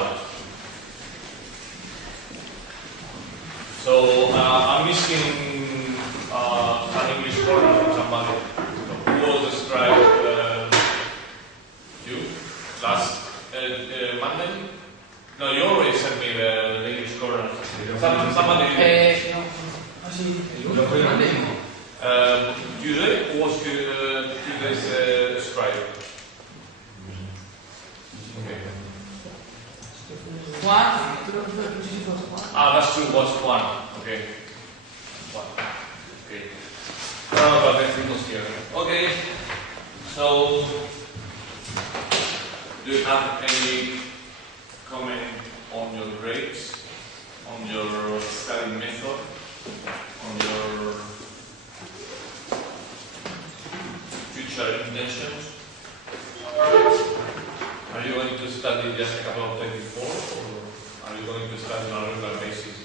out. So I'm missing an English corner from somebody. Who was described you last Monday? No, you already sent me the English corner. Somebody. Tuesday was Tuesday's scribe. Okay. That's true. Was one. Okay. One. Okay. But everything was here. Okay. So, do you have any comment on your grades, on your study method, on your future intentions? Are you going to study just a couple of days before, or are you going to study on a regular basis?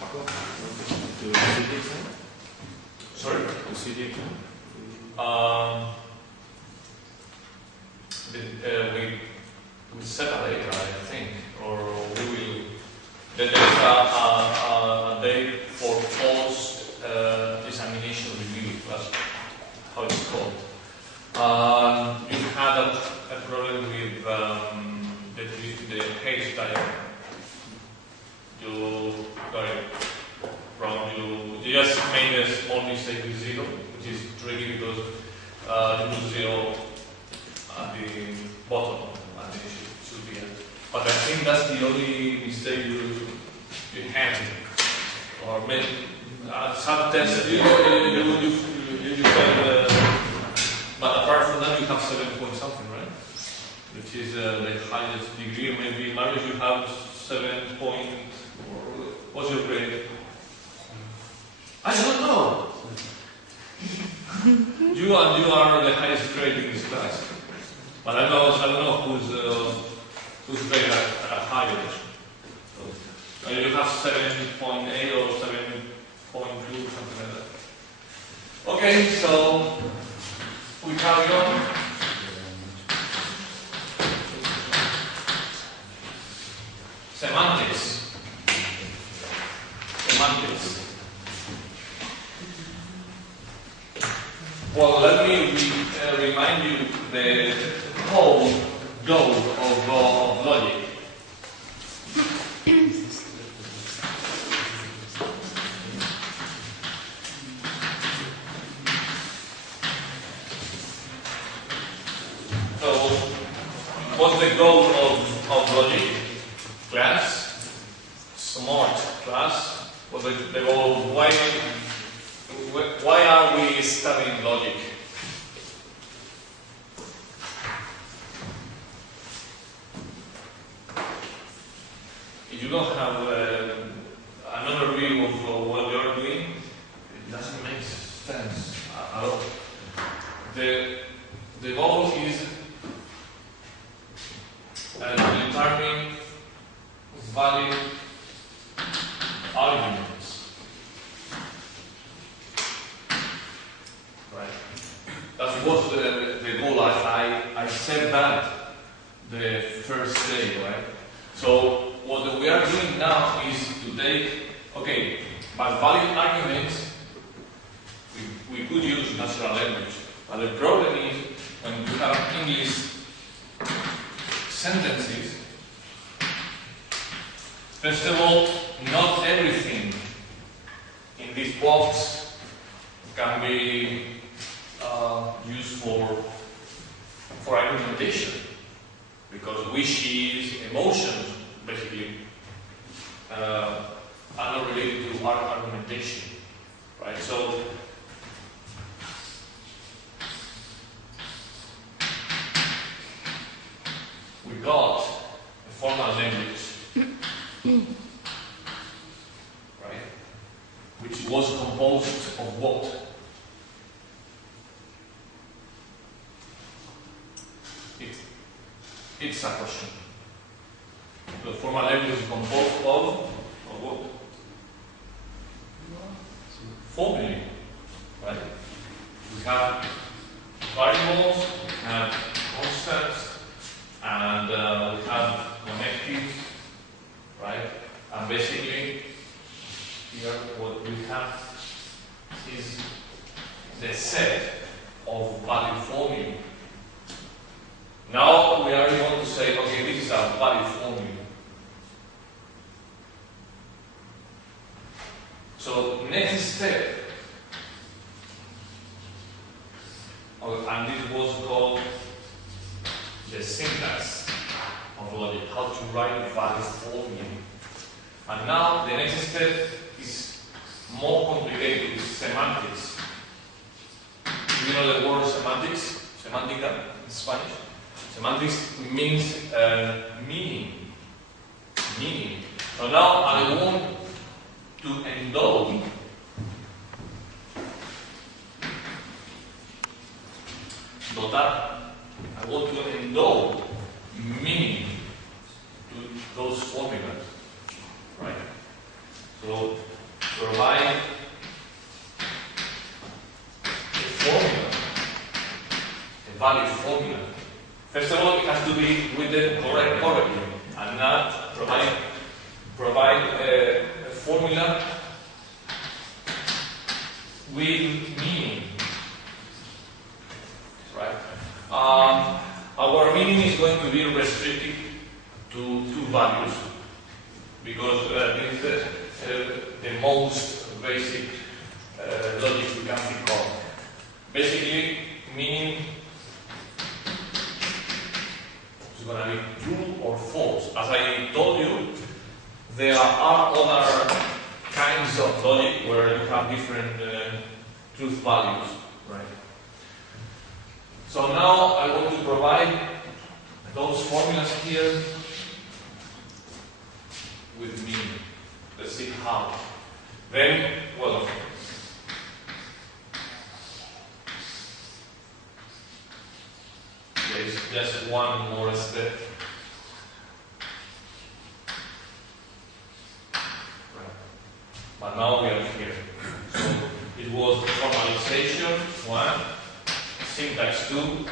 Paco, do CD exam? Sorry? Do CD exam? We separate, I think, or we will. There is a date for post examination review. That's how it's called. You had a problem with the case diagram. You got it wrong. You just made a small mistake with 0, which is tricky because you put 0 at the bottom, and it should be it. But I think that's the only mistake you had. Or maybe some tests you said, but apart from that you have 7 point something, right? Which is the highest degree. Maybe Marius, you have 7 point. Or what's your grade? I don't know. You are the highest grade in this class. But I don't know who's grade are higher. So, you have 7.8 or 7.2, something like that. Okay, so we carry on. Semantics. Semantics. Well, let me remind you the whole goal of logic. So, what's the goal of logic? Class, smart class. What's the goal of why are we studying logic? If you don't have an overview of what you're doing, it doesn't make sense at all. The goal is determining valid arguments. Right. That was the goal. I said that the first day, right? So what we are doing now is to take, okay, but valid arguments, we could use natural language. But the problem is when you have English sentences, first of all, not everything in this box can be used for argumentation, because wishes, emotions, basically, are not related to our argumentation, right? So, we got a formal language, right? Which was composed of what? It's a question. The formal language is composed of what? Formulae, right? We have variables, we have constants, and we have connected, right? And basically, here what we have is the set of value formulae. Now we are going to say, okay, this is a value formula. So next step, and this was called the syntax of logic, how to write value formulae. And now the next step is more complicated, it's semantics. Do you know the word semantics? Semantica in Spanish? Semantics means meaning. Meaning. So now I want to endow I want to endow meaning to those formulas. Right? So provide a formula, a value formula. First of all, it has to be written correctly, and not provide a formula with meaning. Right? Our meaning is going to be restricted to two values, because this is the most basic logic we can think of. Basically, meaning is going to be true or false. As I told you, there are other kinds of logic where you have different truth values. Right? So now I want to provide those formulas here with meaning. Let's see how. Then, well, there is just one more step. But now we are here. So it was formalization 1, syntax 2,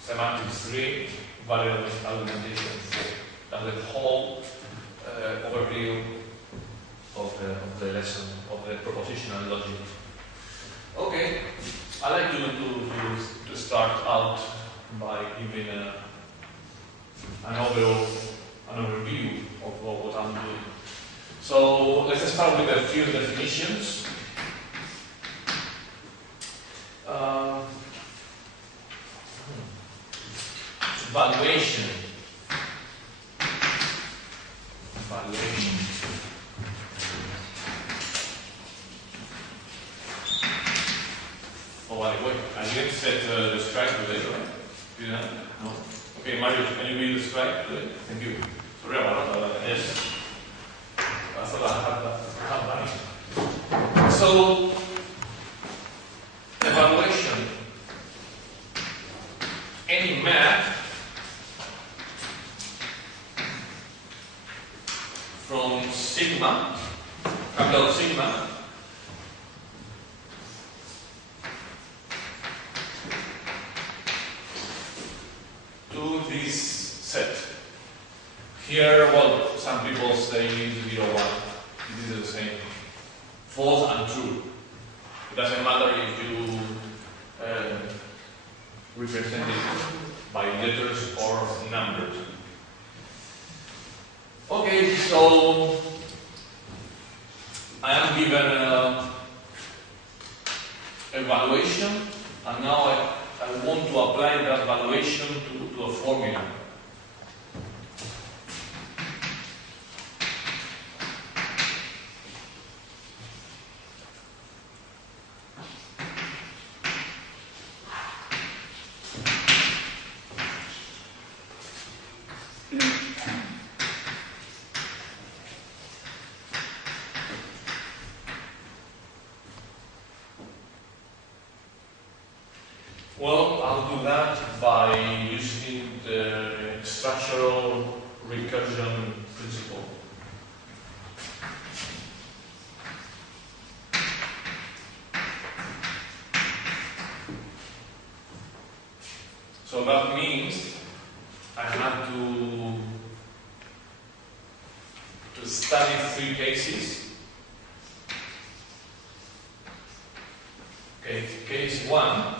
semantics 3, value argumentation 4. That's the whole overview of the lesson, of the propositional logic. Okay, I like to start out by giving an overview of what I'm doing. So let's start with a few definitions. Valuation. Valuation. Oh, by the way, I didn't set the strike today, right? Did you know? No? Okay, Mario, can you read the strike today? Thank you. Sorry about that. Yes. That's what I have. So, evaluation. Any map from sigma, capital sigma, to this set. Here, well, some people say 0, 1. This is the same. False and true. It doesn't matter if you represent it by letters or numbers. Okay, so I am given a valuation, and now I want to apply that valuation to a formula. Well, I'll do that by using the structural recursion principle. So that means I had to study 3 cases. Okay, case 1.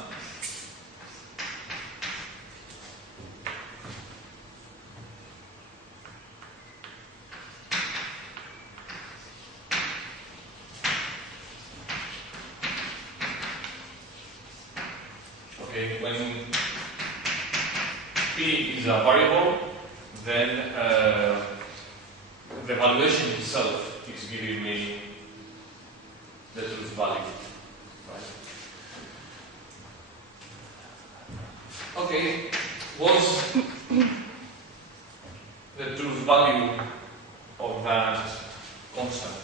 Okay, when P is a variable, then the valuation itself is giving me the truth value. Right? Okay, what's the truth value of that constant?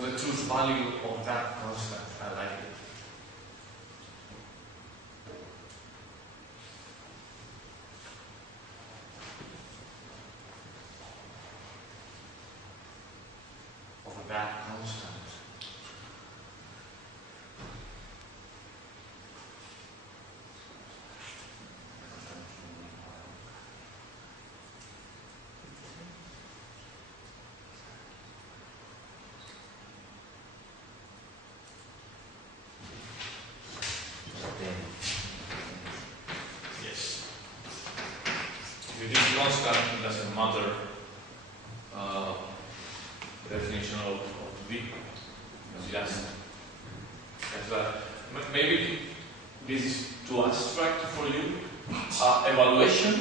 The truth value of that constant, I like it. That constant. Yes. If it is constant, it doesn't matter. Definition of V. Just maybe this is too abstract for you. Evaluation.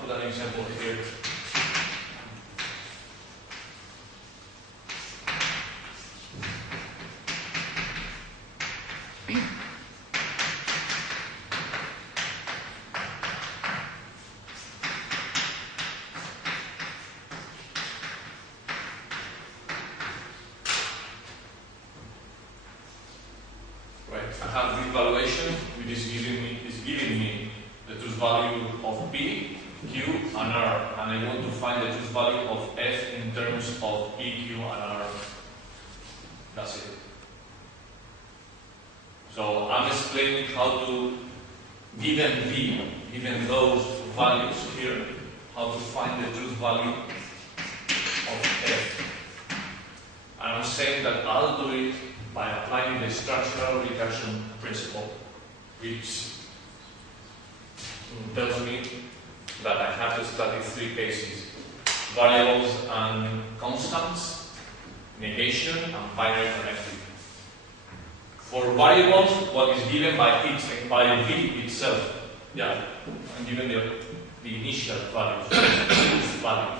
Put an example here. I have this valuation, which is giving me the truth value of P, Q, and R, and I want to find the truth value of F in terms of P, Q, and R. That's it. So I'm explaining how to, given V, given those values here, how to find the truth value of F. And I'm saying that I'll do it by applying the structural recursion principle, which tells me that I have to study 3 cases: variables and constants, negation, and binary connective. For variables, what is given by V itself, yeah, I'm given the initial values, values.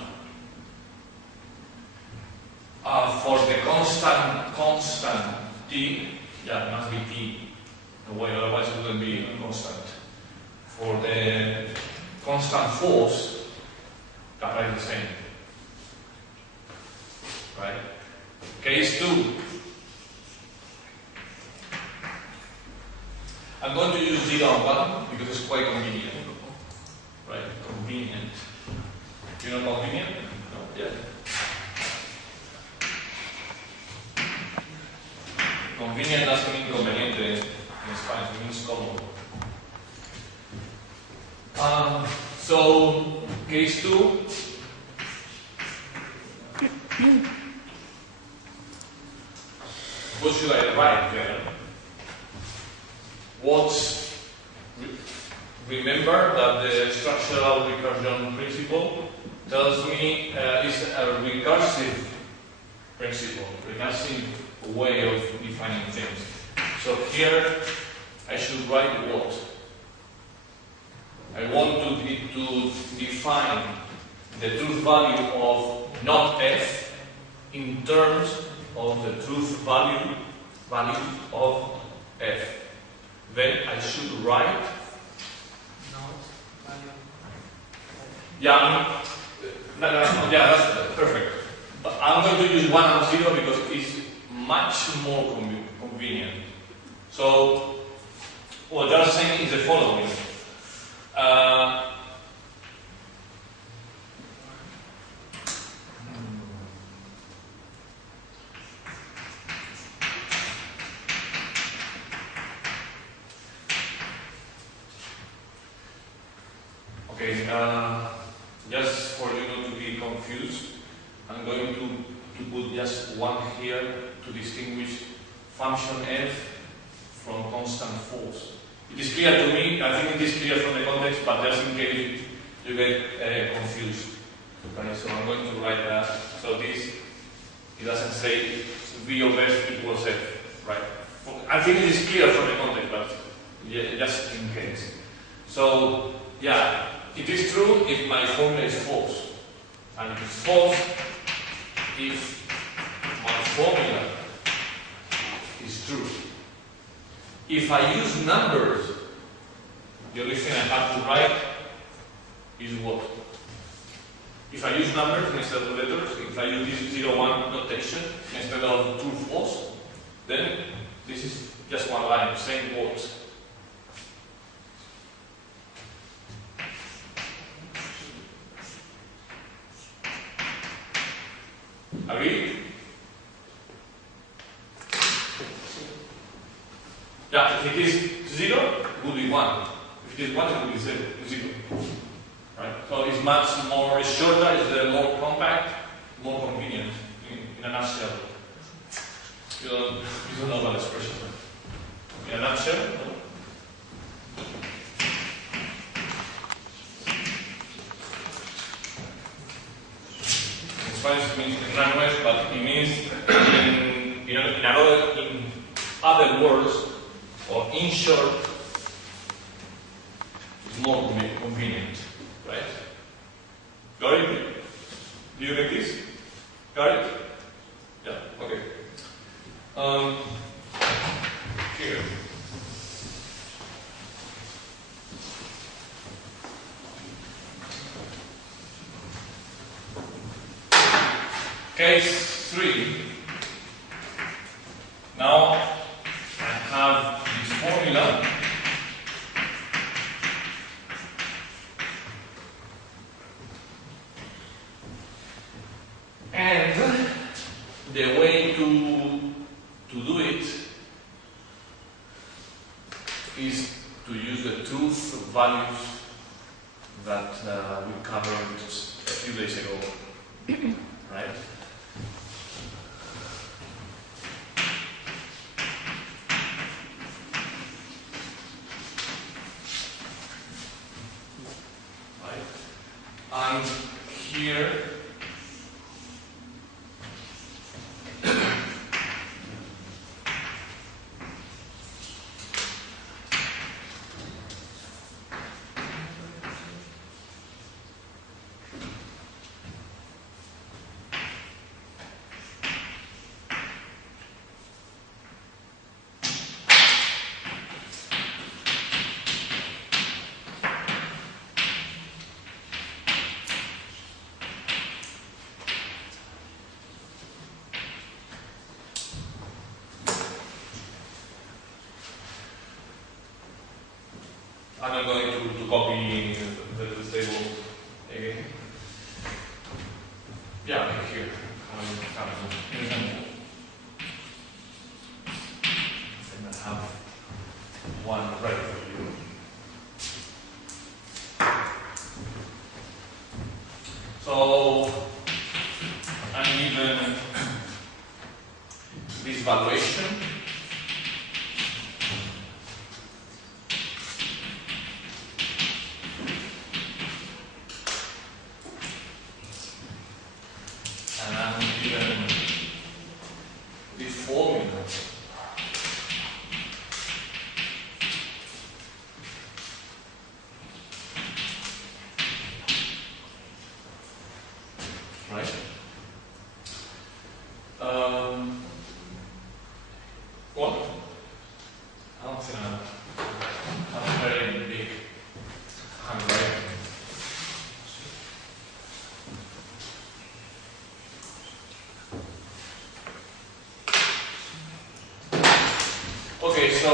For the constant T, yeah, it must be T, otherwise it wouldn't be a constant. For the constant force, that are the same. Right? Case 2. I'm going to use 0 and 1 because it's quite convenient. Right? Convenient. You know convenient? No? Yeah. Convenient doesn't mean conveniente in Spanish, it means common. So, case 2. What should I write there? Remember that the structural recursion principle tells me is a recursive principle, recursive way of defining things. So here I should write what? I want to define the truth value of not F in terms of the truth value of F. Then I should write yeah, that's perfect. But I'm going to use 1 and 0 because it's much more convenient. So, what they're saying is the following. Okay, just for you not to be confused, I'm going to put just one here to distinguish function f from constant false. It is clear to me, I think it is clear from the context, but just in case you get confused. Okay, so I'm going to write that. So this, it doesn't say v of f equals f, right? I think it is clear from the context, but yeah, just in case. So, yeah, it is true if my formula is false. And it is false if my formula is true. If I use numbers, the only thing I have to write is what? If I use numbers instead of letters, if I use this 0-1 notation instead of true false, then this is just one line, same words. Agree? Yeah, if it is 0, it will be 1. If it is 1, it will be 0. Right? So it's much more, it's shorter, it's more compact, more convenient, in a nutshell. You don't know that expression, right? In a nutshell, no? In Spanish it means granules, but it means in other words, or in short, it's more convenient, right? Got it? Do you get this? Got it? Yeah, okay. Here. Case 3. Now I have this formula. And the way to do it is to use the truth values that we covered just a few days ago, right? And here I'm going to copy the table again. Yeah, here. And I have one ready for you. So I'm given this valuation. Okay, so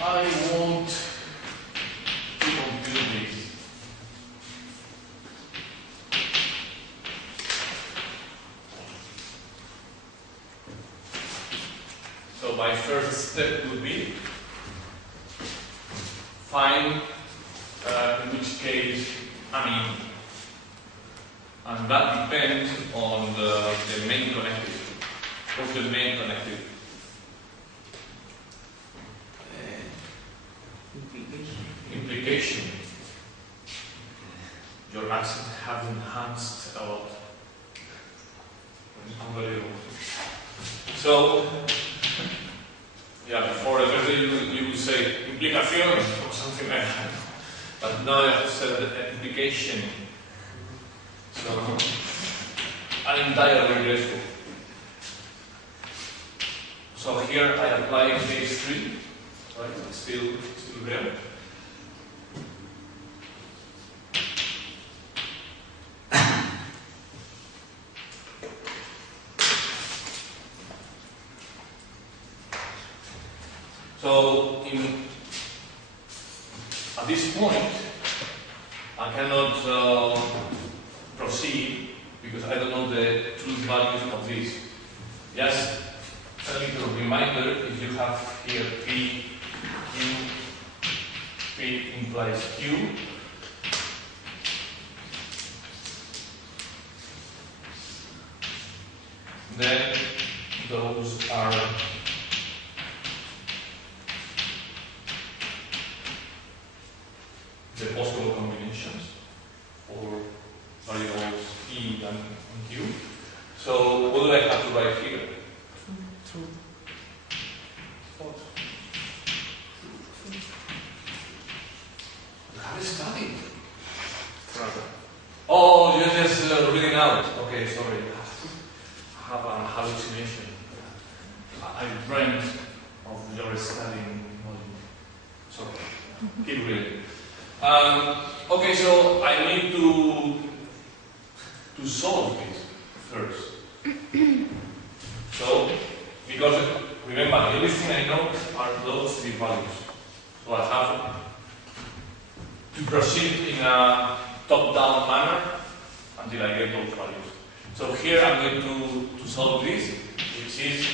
I want to compute this. So my first step would be find in which case and that depends on the main connective. What's the main connective? Implication. Your accent have enhanced a lot. Unbelievable. So, yeah, before you would say implicación or something like that. But now you have said implication. So, I'm entirely grateful. So here I apply case 3, right? It's still there. So at this point, I cannot proceed because I don't know the true values of this. Just a little reminder, if you have here P, Q, P implies Q. Then those are the possible combinations for variables E and Q. So what do I have to write here? True. What? You haven't studied. Oh, you're just reading out. Okay, sorry. I have a hallucination. I dreamt of your studying. Sorry. Keep reading. Okay, so I need to solve this first. So, because remember, the only thing I know are those 3 values. So I have to proceed in a top-down manner until I get those values. So here I'm going to solve this, which is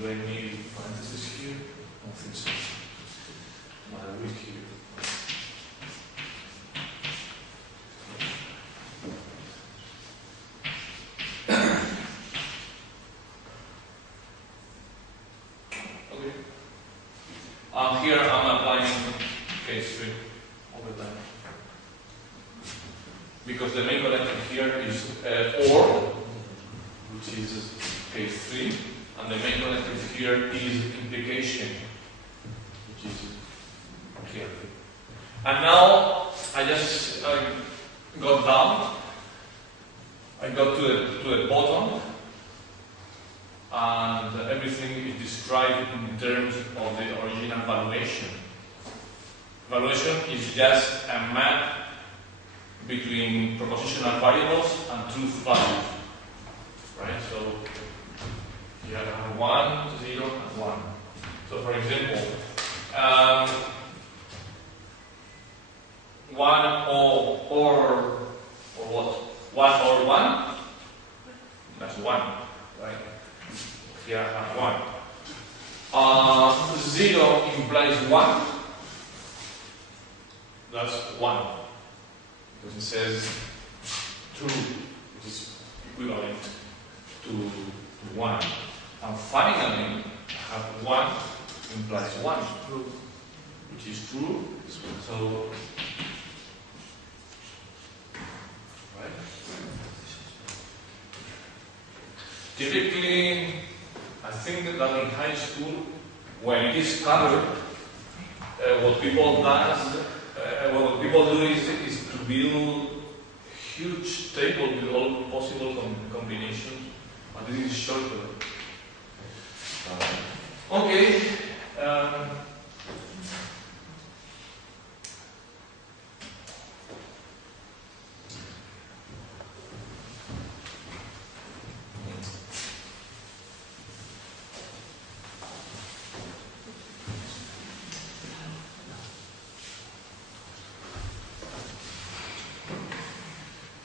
do I need parentheses here? I don't think so. I will here. Okay. Here I'm applying case 3 all the time. Because the main connector here is OR, which is case 3. And the main connector here is implication, which is here. And now I just got down. I got to the bottom, and everything is described in terms of the original valuation. Valuation is just a map between propositional variables and truth values, right? So you have 1, 0, and 1. So for example, 1 or what? 1 or 1? That's 1, right? Here I have 1. 0 implies 1. That's 1. Because it says true, which is equivalent to 1. And finally, I have 1 implies 1, which is true. So, right? Typically, I think that in high school, when it is covered, what people do is to build a huge table with all possible combinations, but this is shorter. Okay.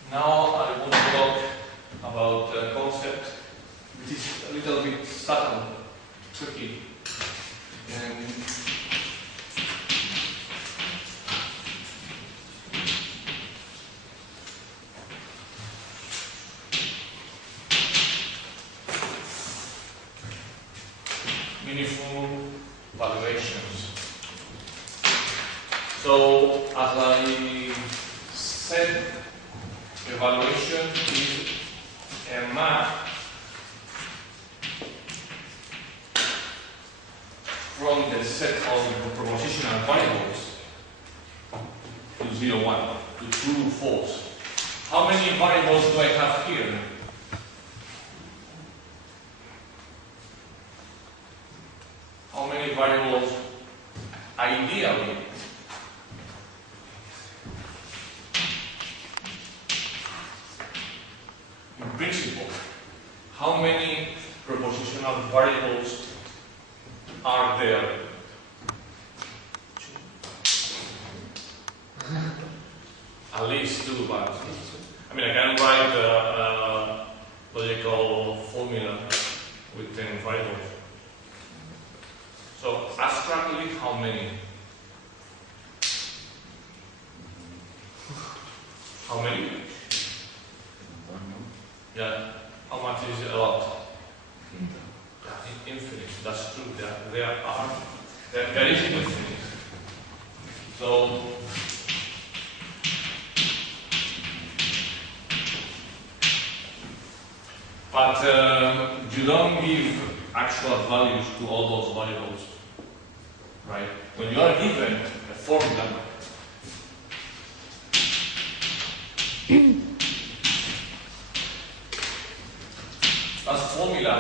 Now I want to talk about a concept which is a little bit subtle. meaningful valuations. So, as I said, evaluation is a map from the set of propositional variables to 0, 1, to true, false. How many variables do I have here? How many variables ideally? In principle, how many propositional variables are there? At least 2, but I mean, I can write a logical formula with 10 variables. So, abstractly, how many? How many? Yeah. How much is a lot? Infinite. That's true. There is infinite. So, but you don't give actual values to all those variables, right? When you are given a formula, that formula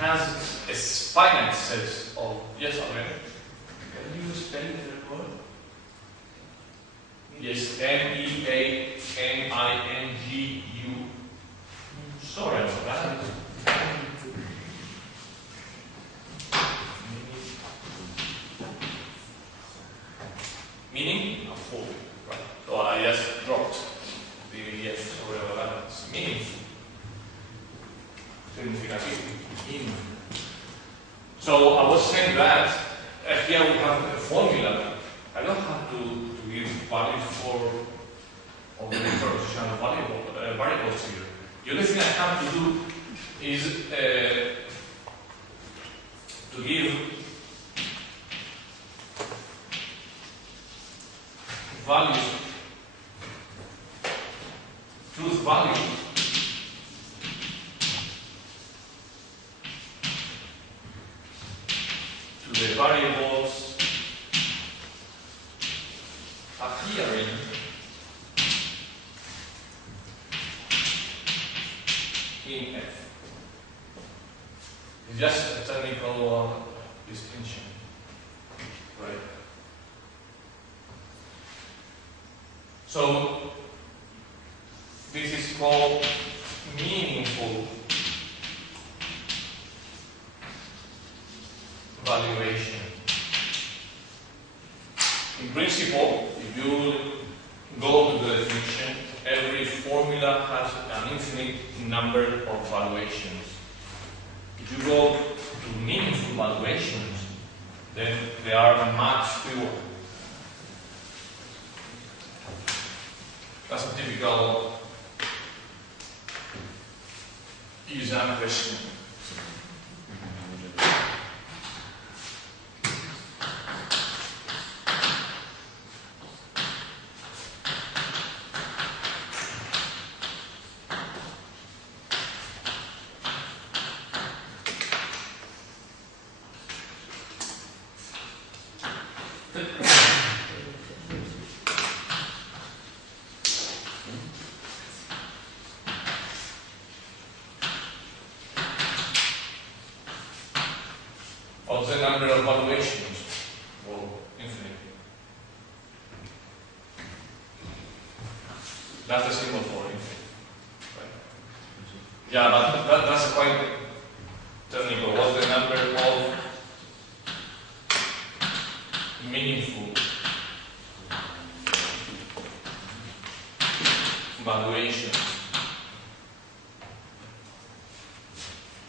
has a finite set of, yes, already. Can you spell the word? Yes, MEANINGU. Sorry about that. Meaning? A full. Right. So I just dropped the yes, sorry about that. It's meaningful. Significativo. So I was saying that here we have a formula. I don't have to give values for all the propositional variables here. The only thing I have to do is to give values, truth value, to the variables appearing in F. It's just a technical distinction, right? So this is called meaningful valuation. In principle, if you go to the definition, every formula has an infinite number of valuations. If you go to meaningful valuations, then there are much fewer. That's a typical exam question. What's the number of valuations? Well, infinite. That's the symbol for infinite. Right? Yeah, but that's quite technical. What's the number of meaningful valuations?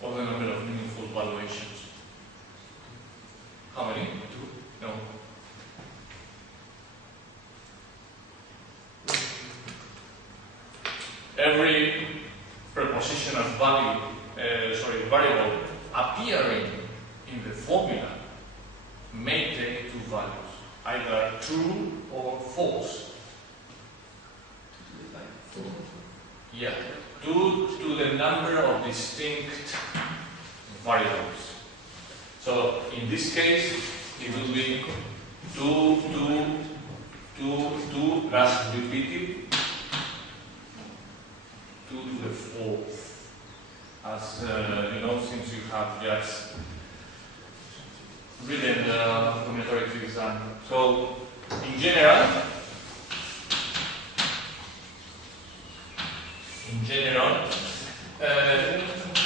What's the number of meaningful valuations? How many? 2? No. Every prepositional variable appearing in the formula may take two values, either true or false. Yeah, due to the number of distinct variables. So in this case, it will be 2, 2, 2, 2 plus repeated 2 to the 4th. As you know, since you have just written the combinatorics exam. So in general,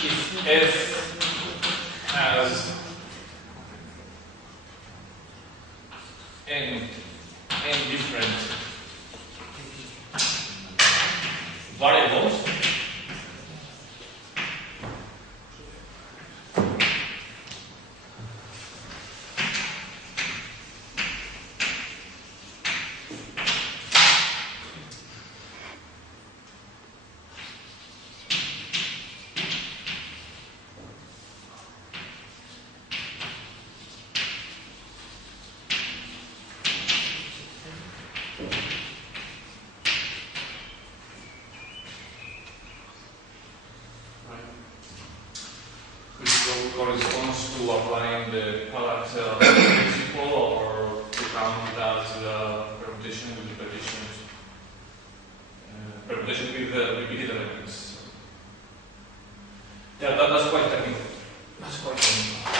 if f has n different variables, corresponds to applying the product principle or to count it as permutation with repetitions, permutation with repeated elements. Yeah, that's quite technical. That's quite technical.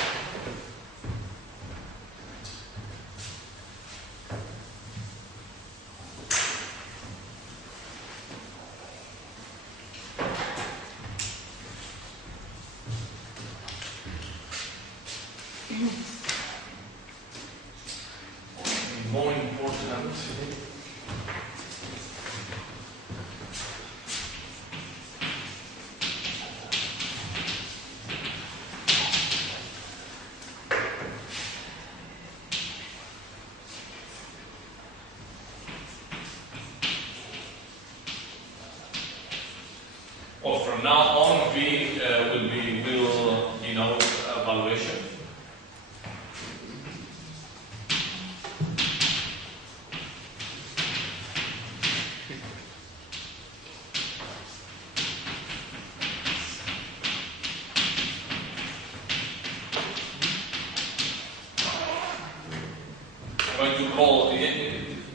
More important, well, from now on, V will denote valuation.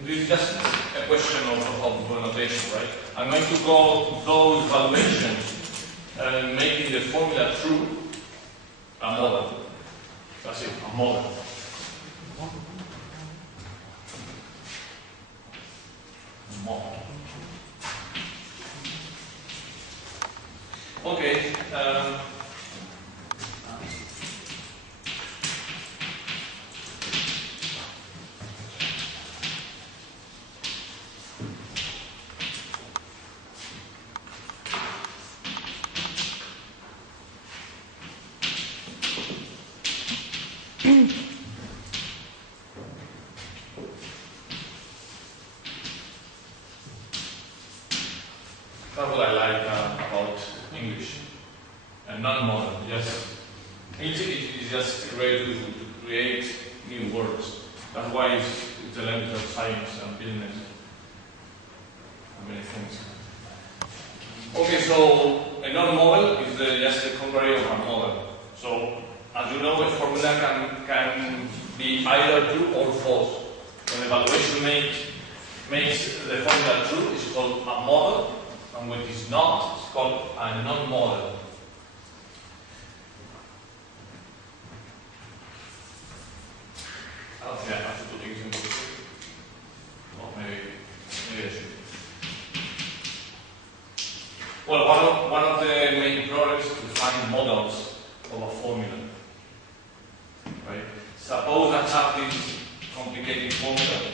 This is just a question of notation, right? I'm going to call those valuations making the formula true a model. That's it, a model. Okay. That's what I like about English. A non-model, yes. It's just a way to create new words. That's why it's a language of science and business and many things. Okay, so a non-model is just a contrary of a model. So, as you know, a formula can be either true or false. When evaluation makes the formula true, it's called a model. And when it is not, it's called a non-model. I don't think I have to put examples. Well, maybe I should. Well, one of the main problems is to find models of a formula. Right? Suppose I have this complicated formula.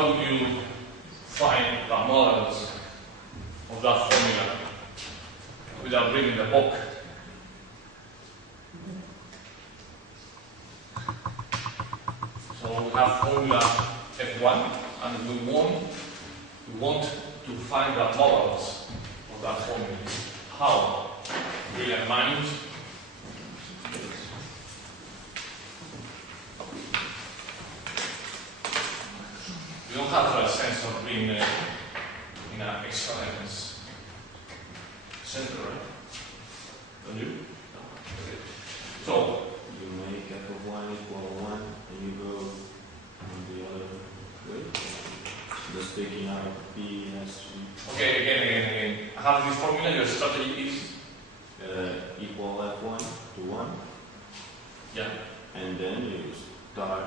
how do you find the models of that formula without reading the book? So we have formula F1, and we want to find the models of that formula. How? Brilliant minds. You don't have a sense of being in an excellence center, right? Don't you? No. Okay. So you make f of 1 equal 1 and you go on the other way. Just taking out b as okay, again. I have this formula. Your strategy is equal f1 to 1. Yeah. And then you start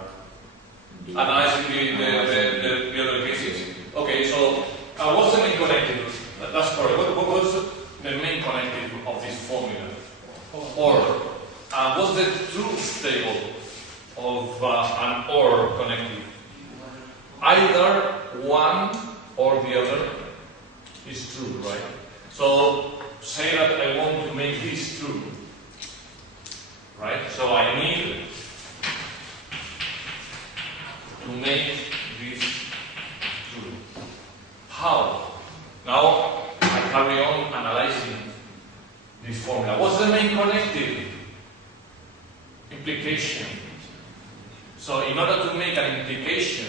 doing analyzing the other cases. Okay, so what's the main connective? That's correct. What was the main connective of this formula? Or what's the truth table of an OR connective? Either one or the other is true, right? So say that I want to make this true, right? So I need to make this true. How? Now I carry on analyzing this formula. What's the main connective? Implication. So in order to make an implication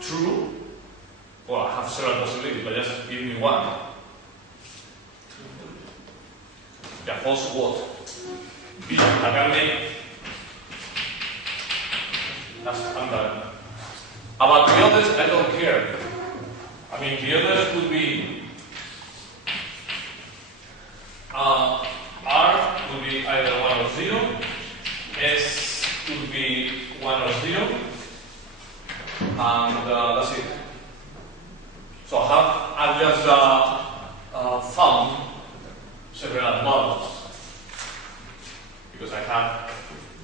true, well, I have several possibilities, but just give me one. Yeah, false what? B. I can make. That's under. About the others, I don't care. I mean, the others would be R would be either 1 or 0, S would be 1 or 0, and that's it. So I've just found several models because I have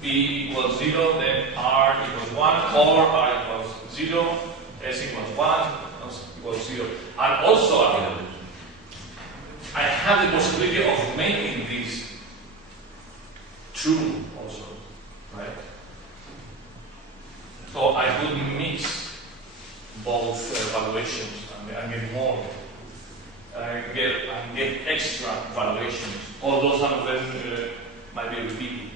B equals 0, then R equals 1, or R equals 0, S equals 1, S equals 0. And also, I have the possibility of making this true also, right? So I could mix both valuations and get more, get extra valuations, although some of them might be repeated.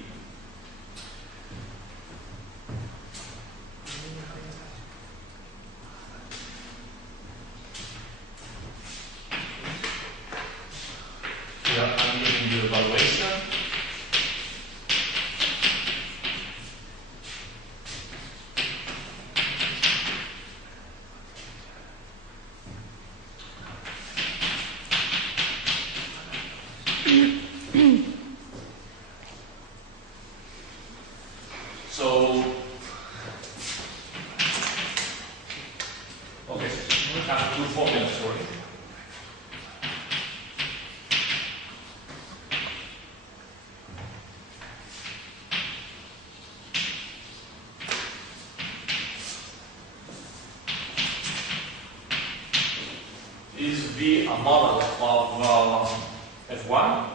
Here I'm getting the evaluation. So, okay, we have two formulas for it. Is V a model of F1?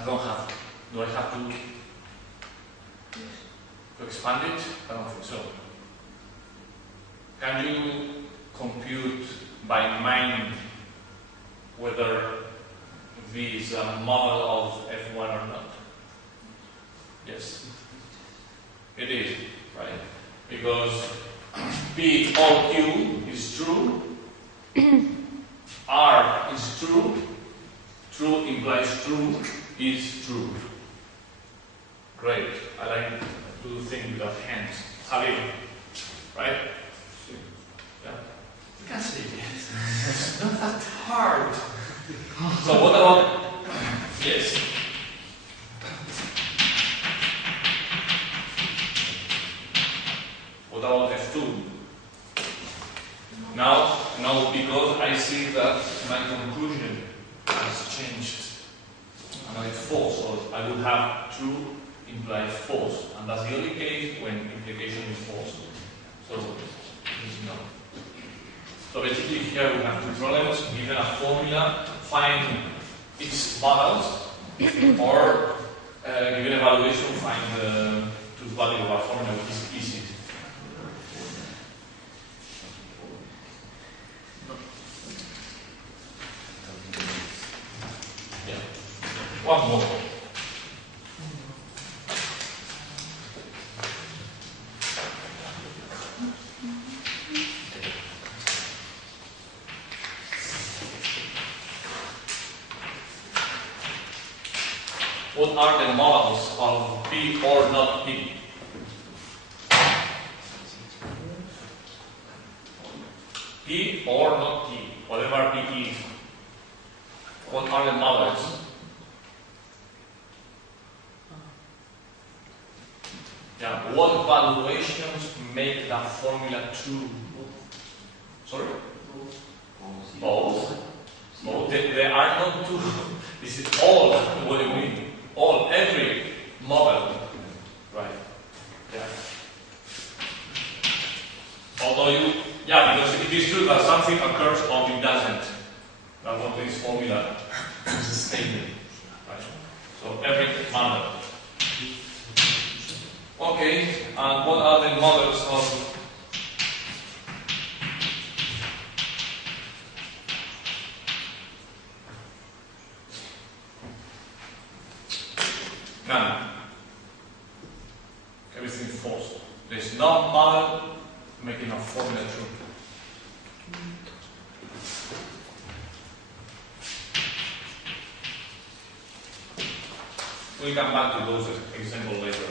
I don't have. Do I have to expand it? I don't think so. Can you compute by mind whether V is a model of F1 or not? Yes. It is, right? Because P all Q is true, R is true, true implies true is true. Great. I like to think without hands. Javier, right? Yeah. You can say yes. It's not that hard. So what about yes? What about F2? Now because I see that my conclusion has changed. And it's false, so I will have true implies false, and that's the only case when implication is false. So this is not. So basically here we have two problems. Given a formula, find its models, or given a valuation, find the truth value of a formula, which is easy. Yeah. One more. What are the models of P or not P? P or not P, whatever P is. What are the models? Yeah, what valuations make that formula true? Sorry? Both. Both. They are not two. This is all. What do you mean? All, every model, right? Yeah. Although because it is true that something occurs or it doesn't. That's what this formula is stating, right? So every model. Okay, and what are the models of? None. Everything false. There's no model making a formula true. We'll come back to those examples later.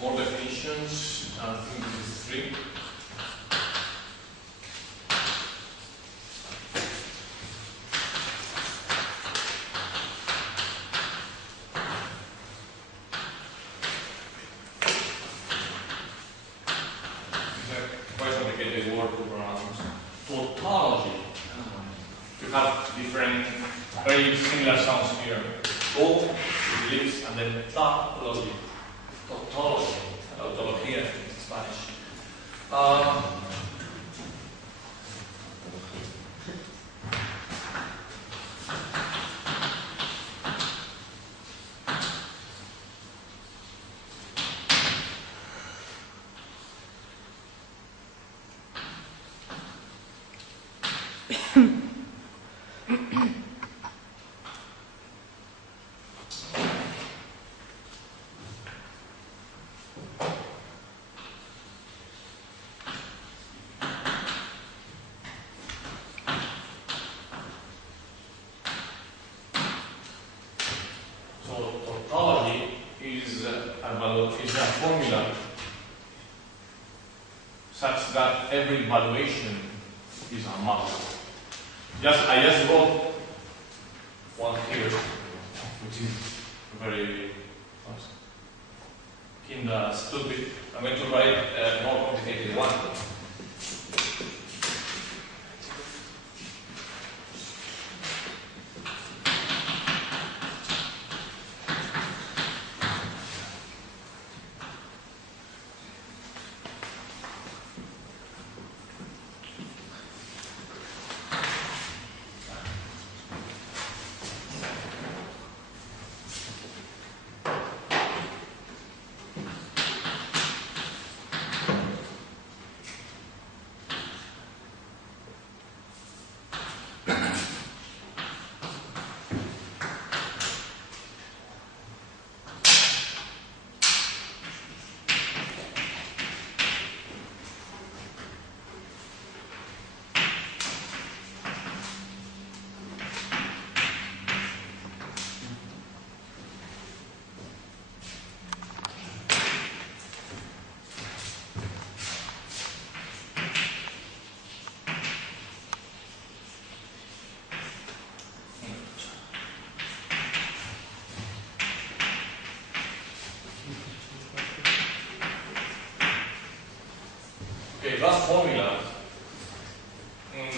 More definitions, I think this is 3. It's a quite complicated word to pronounce. Tautology. You have different, very similar sounds here. O, lips, and then tautology. Tautology, tautología in Spanish. Tautology is a formula such that every valuation is a model. I just wrote one here, which is very kinda stupid. I'm going to write a more complicated one. last formula,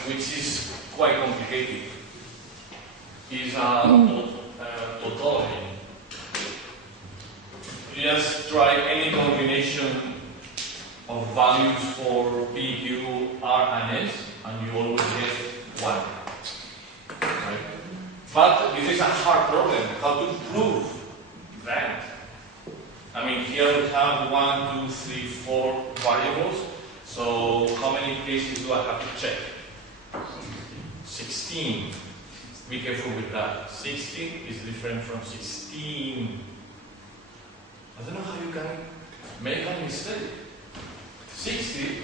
which is quite complicated, is a tautology. You just try any combination of values for P, Q, R, and S, and you always get 1. Right? But this is a hard problem. How to prove that? I mean, here we have 1, 2, 3, 4 variables. So how many cases do I have to check? 16. Be careful with that. 16 is different from 16. I don't know how you can make a mistake. 60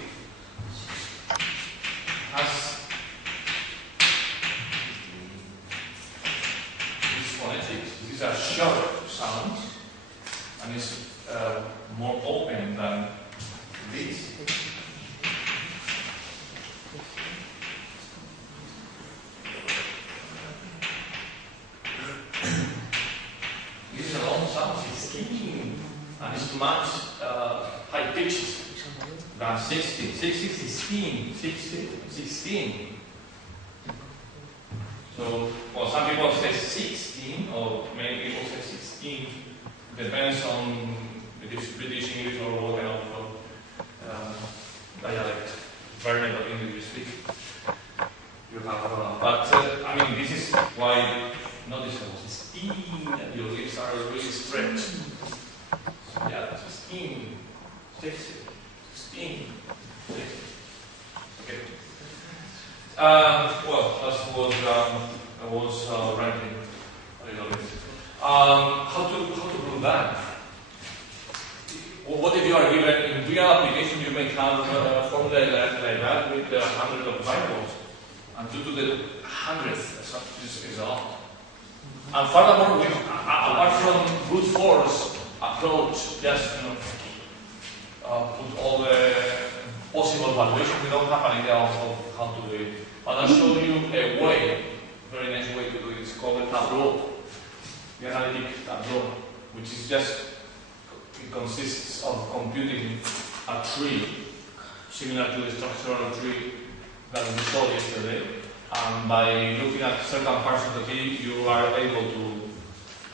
has these phonetics. These are sharp sounds, and it's more open than this. This is a long sound, 16, and it's much high pitched than 60. 60, 16, 60, 16. So, well, some people say 16, or many people say 16. Depends on if it's British English or what kind of dialect, variant of English you speak. You have, but I mean, this is why noticeable. 16, and your lips are really stretched. So, yeah, 16, 16, 16. Okay. Well, that's what I was ranking a little bit. How to prove that? What if you are given in real application? You may have a formula like that with hundreds of variables, and 2 to the 100th is a lot. And furthermore, apart from brute force approach, just put all the possible valuations. We don't have an idea of how to do it. But I'll show you a way, very nice way to do it. It's called a tableau, the analytic tableau, which is just, it consists of computing a tree, similar to the structural tree that we saw yesterday. And by looking at certain parts of the tree, you are able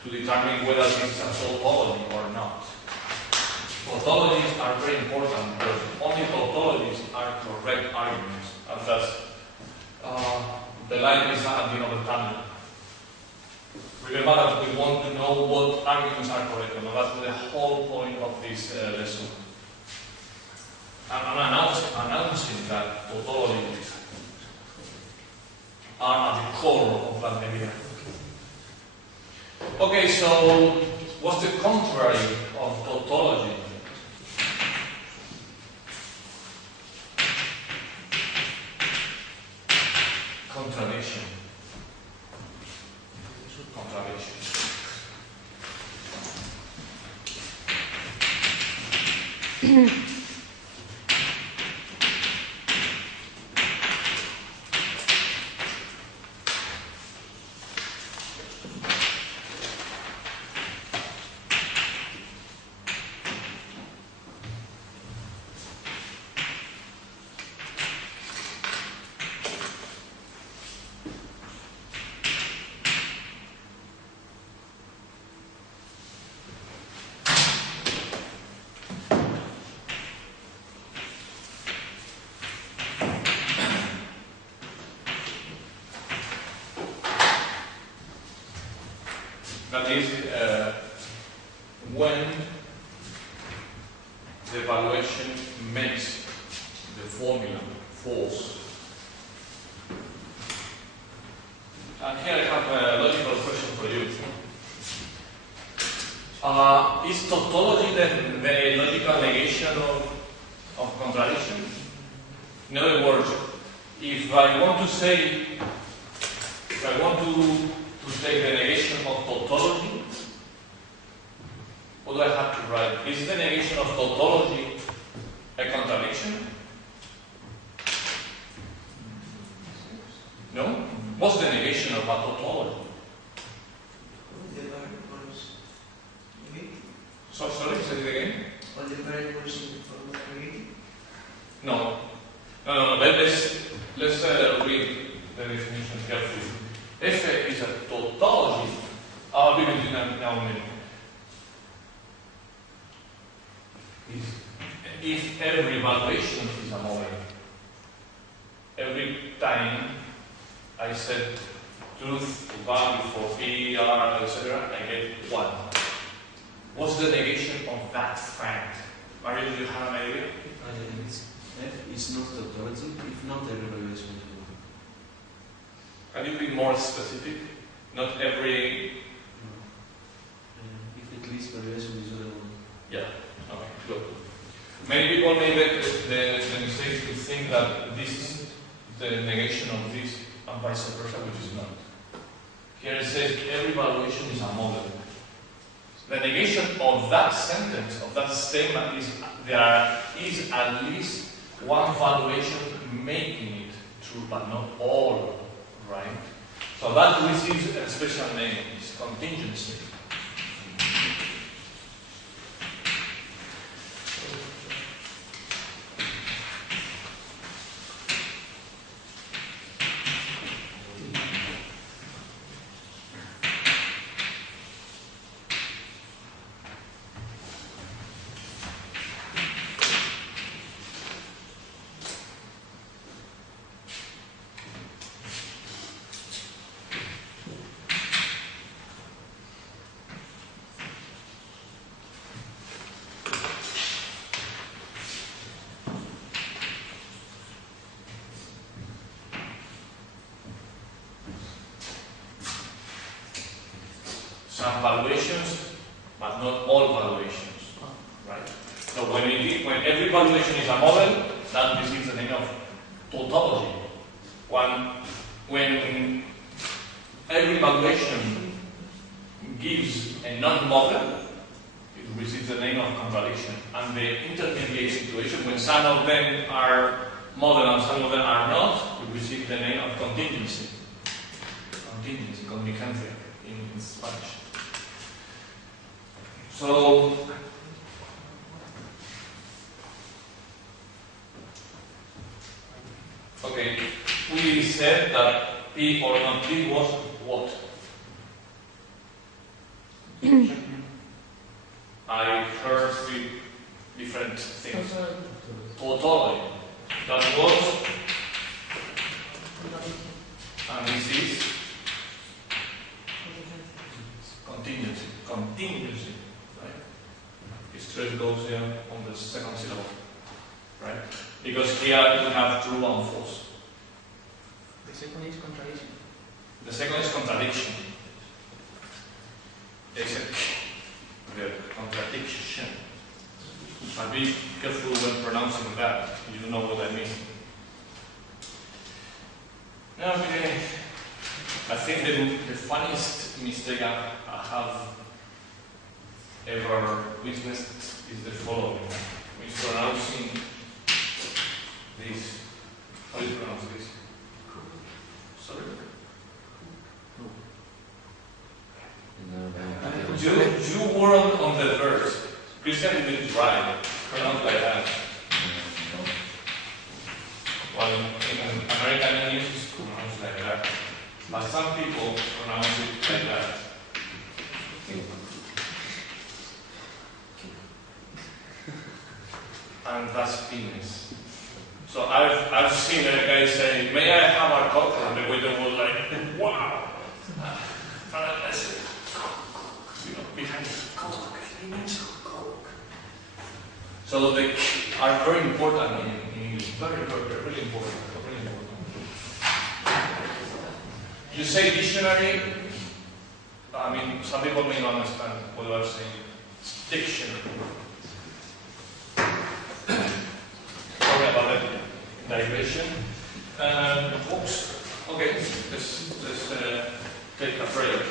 to determine whether this is a tautology or not. Tautologies are very important because only tautologies are correct arguments. And that's the light is at the end of the tunnel. Remember that we want to know what arguments are correct, and that's the whole point of this lesson. I'm announcing that tautologies are at the core of that area. Okay, so what's the contrary of tautology? Contradiction. Contradiction. That is when the evaluation makes the formula false. And here I have a logical question for you. Is tautology then the logical negation of contradiction? In other words, if I want to say, take the negation of tautology, what do I have to write? Is the negation of tautology a contradiction? No? What's the negation of a tautology? The variables negative. So, sorry, say it again? All the variables in the formula negative. No. let's read the definition carefully. F is a tautology. I'll be using it now. If every valuation is a model, every time I set truth value for P, R, etc., I get 1. What's the negation of that fact? Mario, do you have an idea? F is not tautology, if not every valuation is a model. Can you be more specific? Not every... If at least valuation is a model. Yeah, okay, good. Many people make the mistake to think that this is the negation of this and vice versa, which is not. Here it says every valuation is a model. The negation of that sentence, of that statement, is there is at least one valuation making it true, but not all, right? So that receives a special name, it's contingency. Some valuations, but not all valuations, right? So when every valuation is a model, that receives the name of tautology. When every valuation gives a non-model, it receives the name of contradiction. And the intermediate situation, when some of them are model and some of them are not, it receives the name of contingency. Contingencia in Spanish. So, okay, we said that P or not P was what? I heard 3 different things. Tautology. That was, and this is contingency. Stress goes there on the second syllable, right? Because here we have true and false. The second is contradiction. The second is contradiction. The contradiction. But be careful when pronouncing that. You know what I mean. Okay. I think the funniest mistake I have ever witnessed is the following. Mispronouncing this. How do you pronounce this? Sorry? You weren't on the verse. Christian didn't try. Pronounce like that. Well, in American English it's pronounced like that. But some people pronounce it like that. And that's penis. So I've seen a guy say, "May I have a Coke?" And the waiter was like, "Wow!" And I said, behind Coke, he means Coke. So they are very important in English. Very important. Really important. You say dictionary. I mean, some people may not understand what I'm saying. It's dictionary. Sorry about that digression. Oops. Okay, let's take a break.